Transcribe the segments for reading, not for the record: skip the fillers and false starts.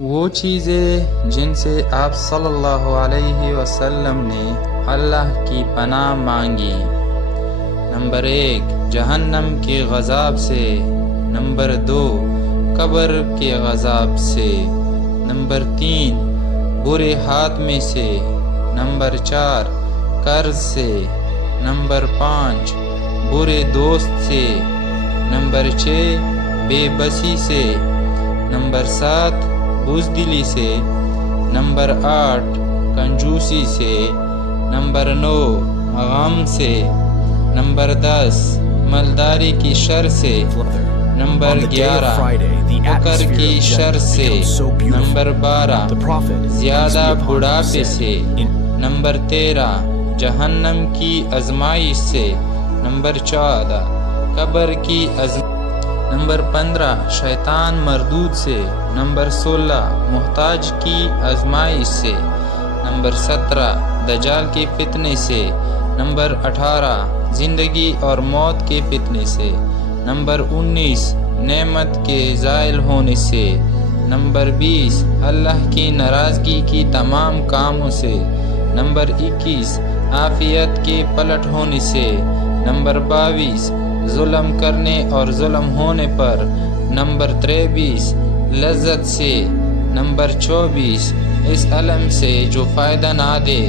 وہ چیزیں جن سے آپ صلی اللہ علیہ وسلم نے اللہ کی پناہ مانگی۔ نمبر 1 جہنم کے غضب سے، نمبر 2 قبر کے غضب سے، نمبر 3 برے ہاتھ سے، نمبر 4 قرض سے، نمبر 5 برے دوست سے، نمبر 6 بے بسی سے، نمبر 7 بزدلی سے، نمبر 8 کنجوسی سے، نمبر 9 غم سے، نمبر 10 مالداری کی شر سے، نمبر 11 فقر کی شر سے، نمبر 12 زیادہ بڑھاپے سے، نمبر 13 جہنم کی آزمائش سے، نمبر 14 قبر کی نمبر 15 شیطان مردود سے، نمبر 16 محتاج کی آزمائش سے، نمبر 17 دجال کے فتنے سے، نمبر 18 زندگی اور موت کے فتنے سے، نمبر 19 نعمت کے زائل ہونے سے، نمبر 20 اللہ کی ناراضگی کی تمام کاموں سے، نمبر 21 عافیت کے پلٹ ہونے سے، نمبر 22 ظلم کرنے اور ظلم ہونے پر، نمبر 23 لذت سے، نمبر 24 اس علم سے جو فائدہ نہ دے،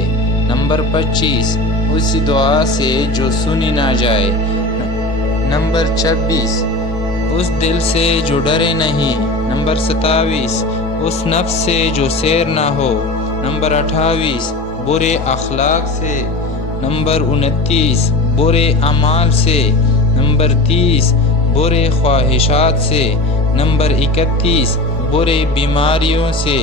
نمبر 25 اس دعا سے جو سنی نہ جائے، نمبر 26 اس دل سے جو ڈرے نہیں، نمبر 27 اس نفس سے جو سیر نہ ہو، نمبر 28 برے اخلاق سے، نمبر 29 برے اعمال سے، نمبر 30 برے خواہشات سے، نمبر 31 برے بیماریوں سے۔